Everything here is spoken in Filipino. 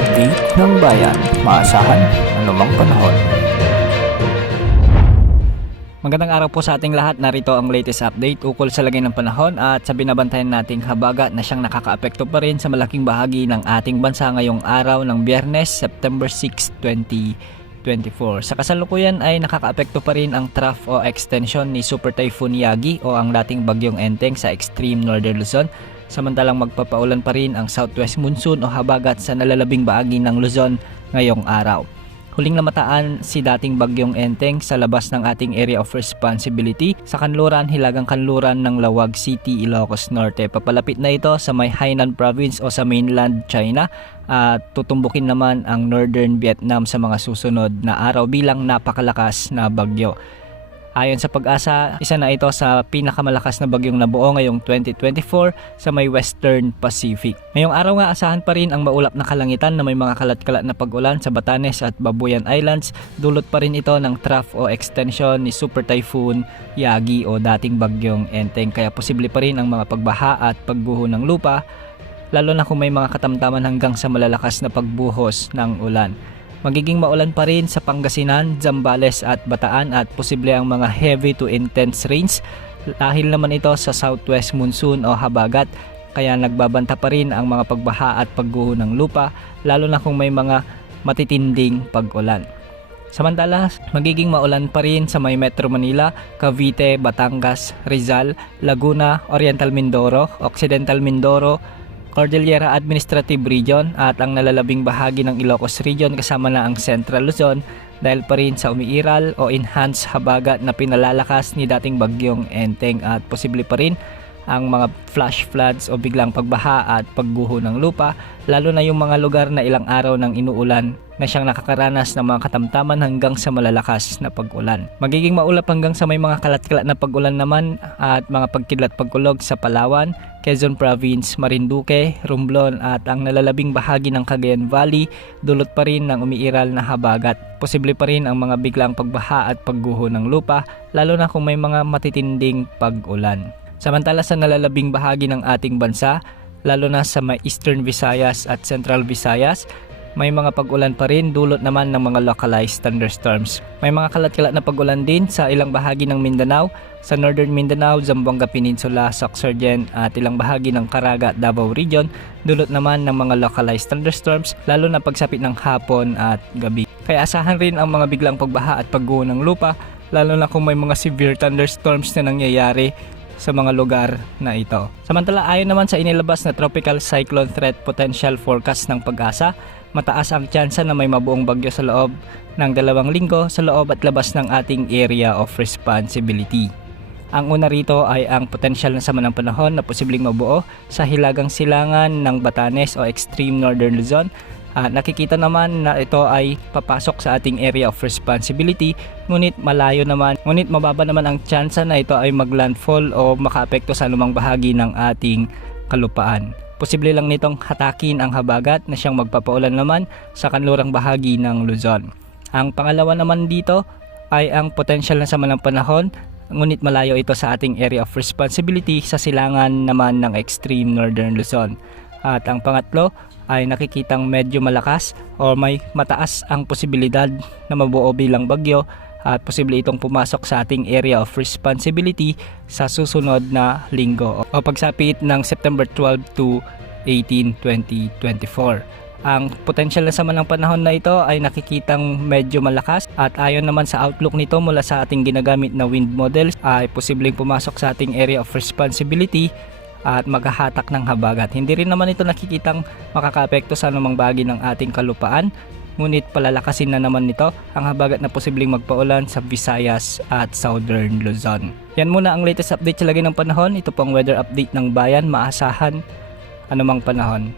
update ng bayan, maasahan anumang panahon. Magandang araw po sa ating lahat. Narito ang latest update ukol sa lagay ng panahon at sa binabantayan nating habagat na siyang nakakaapekto pa rin sa malaking bahagi ng ating bansa ngayong araw ng Biyernes, September 6, 2024. Sa kasalukuyan ay nakakaapekto pa rin ang trough o extension ni Super Typhoon Yagi o ang dating bagyong Enteng sa extreme northern Luzon. Samantalang magpapaulan pa rin ang southwest monsoon o habagat sa nalalabing bahagi ng Luzon ngayong araw. Huling namataan si dating bagyong Enteng sa labas ng ating area of responsibility sa kanluran, hilagang kanluran ng Lawag City, Ilocos Norte. Papalapit na ito sa may Hainan Province o sa mainland China at tutumbukin naman ang northern Vietnam sa mga susunod na araw bilang napakalakas na bagyo. Ayon sa Pag-asa, isa na ito sa pinakamalakas na bagyong nabuo ngayong 2024 sa may Western Pacific. Ngayong araw nga asahan pa rin ang maulap na kalangitan na may mga kalat-kalat na pag-ulan sa Batanes at Babuyan Islands. Dulot pa rin ito ng trough o extension ni Super Typhoon Yagi o dating bagyong Enteng. Kaya posible pa rin ang mga pagbaha at pagguho ng lupa, lalo na kung may mga katamtaman hanggang sa malalakas na pagbuhos ng ulan. Magiging maulan pa rin sa Pangasinan, Zambales at Bataan at posible ang mga heavy to intense rains dahil naman ito sa southwest monsoon o habagat, kaya nagbabanta pa rin ang mga pagbaha at pagguho ng lupa lalo na kung may mga matitinding pag-ulan. Samantala, magiging maulan pa rin sa may Metro Manila, Cavite, Batangas, Rizal, Laguna, Oriental Mindoro, Occidental Mindoro, Cordillera Administrative Region at ang nalalabing bahagi ng Ilocos Region kasama na ang Central Luzon dahil pa rin sa umiiral o enhanced habagat na pinalalakas ni dating bagyong Enteng at posible pa rin ang mga flash floods o biglang pagbaha at pagguho ng lupa lalo na yung mga lugar na ilang araw ng inuulan na siyang nakakaranas ng mga katamtaman hanggang sa malalakas na pag-ulan. Magiging maulap hanggang sa may mga kalat-kalat na pag-ulan naman at mga pagkidlat pagkulog sa Palawan, Quezon Province, Marinduque, Romblon at ang nalalabing bahagi ng Cagayan Valley, dulot pa rin ng umiiral na habagat. Posible pa rin ang mga biglang pagbaha at pagguho ng lupa lalo na kung may mga matitinding pag-ulan. Samantala sa nalalabing bahagi ng ating bansa, lalo na sa may Eastern Visayas at Central Visayas, may mga pag-ulan pa rin dulot naman ng mga localized thunderstorms. May mga kalat-kalat na pag-ulan din sa ilang bahagi ng Mindanao, sa Northern Mindanao, Zamboanga Peninsula, Sorsogon at ilang bahagi ng Caraga, Davao Region, dulot naman ng mga localized thunderstorms lalo na pagsapit ng hapon at gabi. Kaya asahan rin ang mga biglang pagbaha at pagguho ng lupa lalo na kung may mga severe thunderstorms na nangyayari sa mga lugar na ito. Samantala, ayon naman sa inilabas na Tropical Cyclone Threat Potential Forecast ng Pag-asa, mataas ang tsansa na may mabuong bagyo sa loob ng 2 linggo sa loob at labas ng ating area of responsibility. Ang una rito ay ang potensyal na sama ng panahon na posibleng mabuo sa hilagang silangan ng Batanes o extreme northern Luzon. Nakikita naman na ito ay papasok sa ating area of responsibility, ngunit mababa naman ang tsansa na ito ay maglandfall o makaapekto sa anumang bahagi ng ating kalupaan. Posible lang nitong hatakin ang habagat na siyang magpapaulan naman sa kanlurang bahagi ng Luzon. Ang pangalawa naman dito ay ang potensyal na sama ng panahon, ngunit malayo ito sa ating area of responsibility sa silangan naman ng extreme northern Luzon. At ang pangatlo ay nakikitang medyo malakas o may mataas ang posibilidad na mabuo bilang bagyo at posible itong pumasok sa ating area of responsibility sa susunod na linggo o pagsapit ng September 12 to 18, 2024. Ang potensyal na sama ng panahon na ito ay nakikitang medyo malakas at ayon naman sa outlook nito mula sa ating ginagamit na wind models ay posibleng pumasok sa ating area of responsibility at maghahatak ng habagat. Hindi rin naman ito nakikitang makakaapekto sa anumang bahagi ng ating kalupaan, ngunit palalakasin na naman nito ang habagat na posibleng magpaulan sa Visayas at Southern Luzon. Yan muna ang latest update sa lagay ng panahon. Ito po ang weather update ng bayan, maasahan anumang panahon.